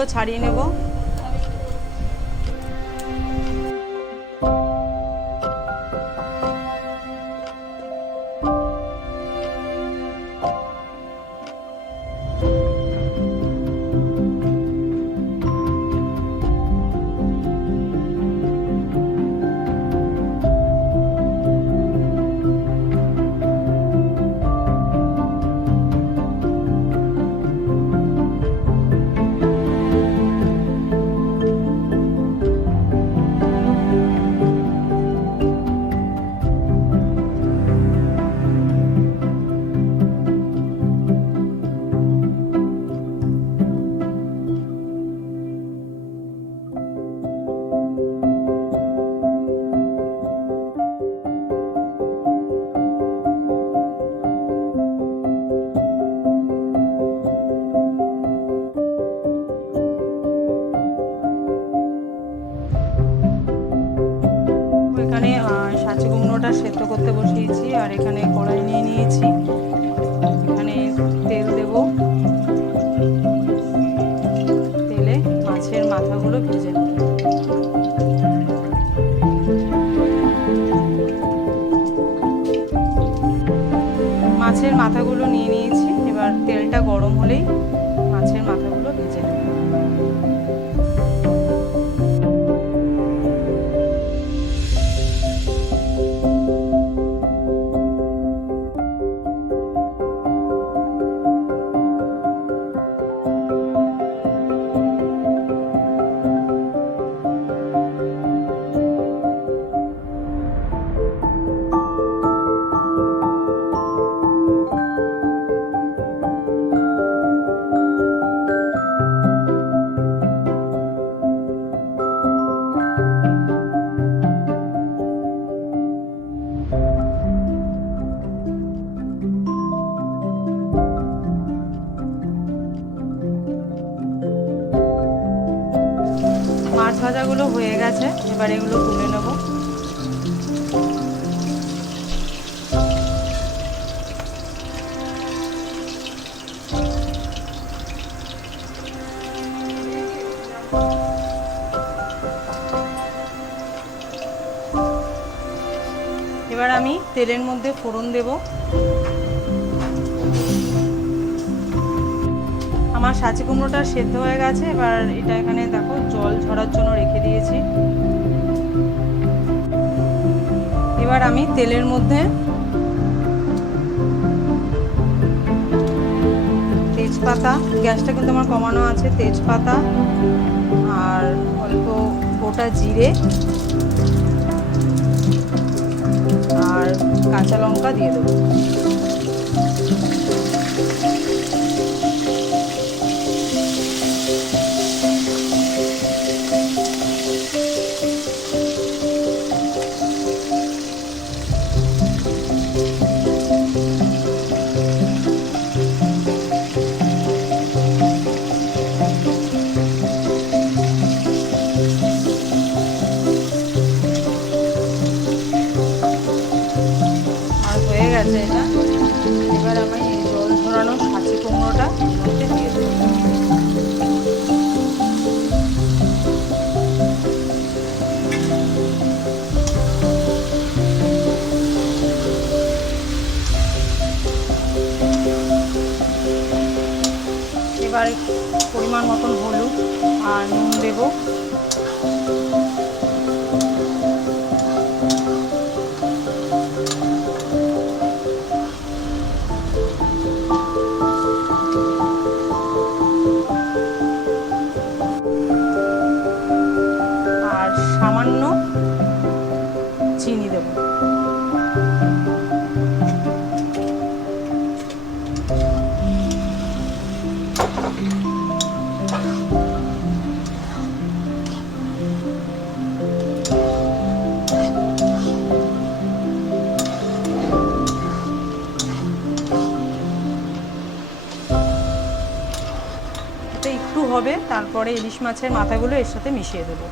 মাথাগুলো ছাড়িয়ে নেব। এখানে সাঁচি কুমড়োটা সেদ্ধ করতে বসিয়েছি, আর এখানে কড়াই নিয়ে নিয়েছি। এখানে তেল দেব, তেলে মাছের মাথাগুলো ভেজে নেব। মাছের মাথাগুলো নিয়ে নিয়েছি, এবার তেলটা গরম হলেই মাছের মাথাগুলো ভেজে নেব। মাছ ভাজাগুলো হয়ে গেছে, এবার এগুলো তুলে নেব। এবার আমি তেলের মধ্যে ফোড়ন দেব। আমার সাঁচি কুমড়োটা সেদ্ধ হয়ে গেছে, এবার এটা এখানে দেখো জল ঝরার জন্য রেখে দিয়েছি। এবার আমি তেলের মধ্যে তেজপাতা, গ্যাসটা কিন্তু আমার কমানো আছে, তেজপাতা আর অল্প গোটা জিরে আর কাঁচা লঙ্কা দিয়ে দেবো। এটা এবার আমি জল ঝরানো সাঁচি কুমড়োটা মধ্যে দিয়ে দেবো। এবার পরিমাণ মতন হলুদ আর নুন দেবো। সামান্য চিনি দেব। এটা একটু হবে, তারপরে ইলিশ মাছের মাথাগুলো এর সাথে মিশিয়ে দেবো।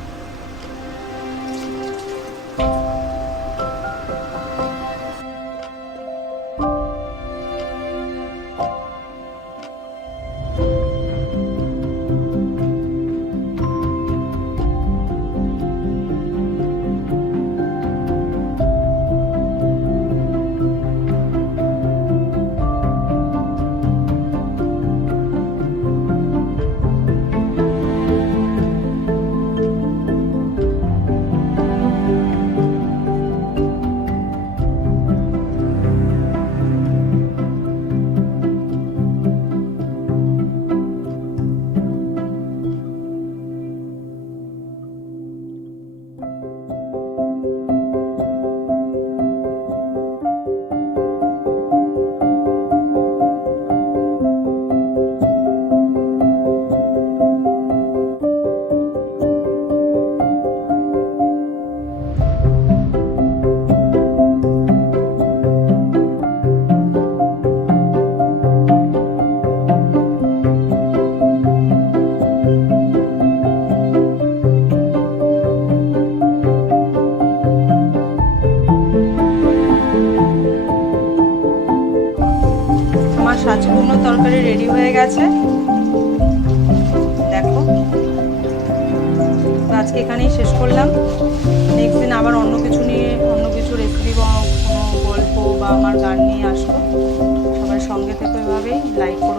ছাঁচি কুমড়োর তরকারি রেডি হয়ে গেছে, দেখো। তো আজকে এখানেই শেষ করলাম। নেক্সট দিন আবার অন্য কিছু নিয়ে, অন্য কিছু রেসিপি বা কোনো গল্প বা আমার গান নিয়ে আসবো। সবাই সঙ্গে থেকে এভাবেই লাইক করো।